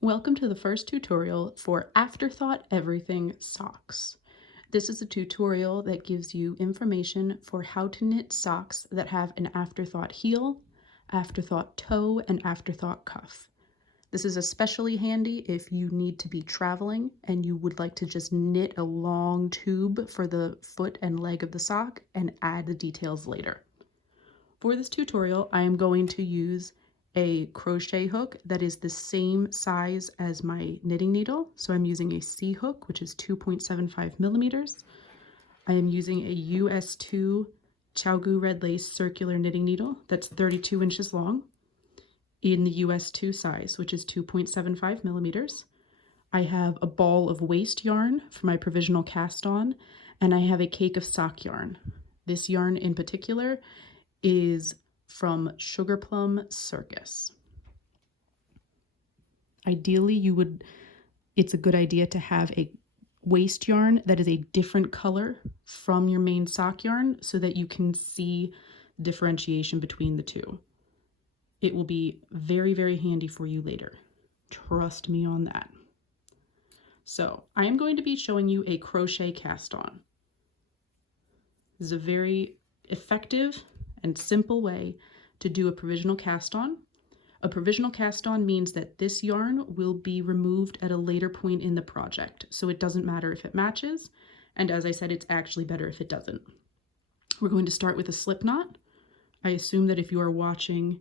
Welcome to the first tutorial for Afterthought Everything Socks. This is a tutorial that gives you information for how to knit socks that have an afterthought heel, afterthought toe, and afterthought cuff. This is especially handy if you need to be traveling and you would like to just knit a long tube for the foot and leg of the sock and add the details later. For this tutorial, I am going to use a crochet hook that is the same size as my knitting needle. So I'm using a C hook, which is 2.75 millimeters. I am using a US2 Chow red lace circular knitting needle that's 32 inches long in the US2 size, which is 2.75 millimeters. I have a ball of waste yarn for my Provisional Cast On, and I have a cake of sock yarn. This yarn in particular is from Sugar Plum Circus. Ideally, it's a good idea to have a waste yarn that is a different color from your main sock yarn so that you can see differentiation between the two. It will be very, very handy for you later. Trust me on that. So I am going to be showing you a crochet cast on. This is a very effective and simple way to do a provisional cast on. A provisional cast on means that this yarn will be removed at a later point in the project, so it doesn't matter if it matches, and as I said, it's actually better if it doesn't. We're going to start with a slip knot. I assume that if you are watching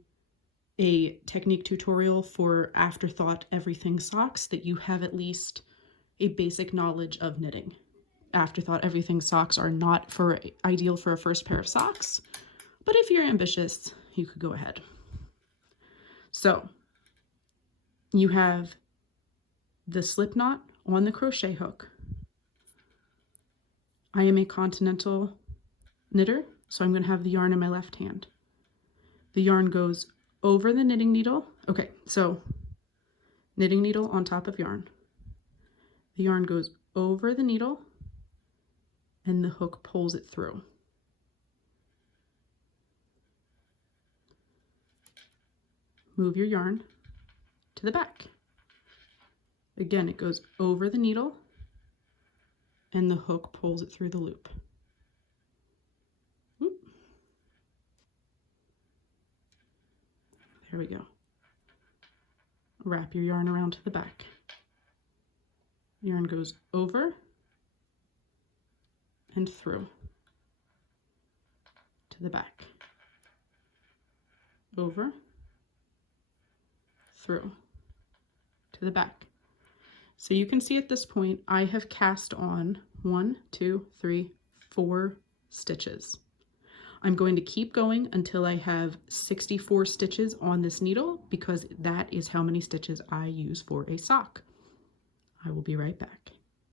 a technique tutorial for Afterthought Everything Socks, that you have at least a basic knowledge of knitting. Afterthought Everything Socks are not ideal for a first pair of socks, but if you're ambitious, you could go ahead. So you have the slip knot on the crochet hook. I am a continental knitter, so I'm going to have the yarn in my left hand. The yarn goes over the knitting needle. Okay, so knitting needle on top of yarn. The yarn goes over the needle and the hook pulls it through. Move your yarn to the back. Again, it goes over the needle and the hook pulls it through the loop. Whoop. There we go. Wrap your yarn around to the back. Yarn goes over and through to the back. Over, through to the back. So you can see at this point I have cast on 1, 2, 3, 4 stitches. I'm going to keep going until I have 64 stitches on this needle because that is how many stitches I use for a sock. I will be right back.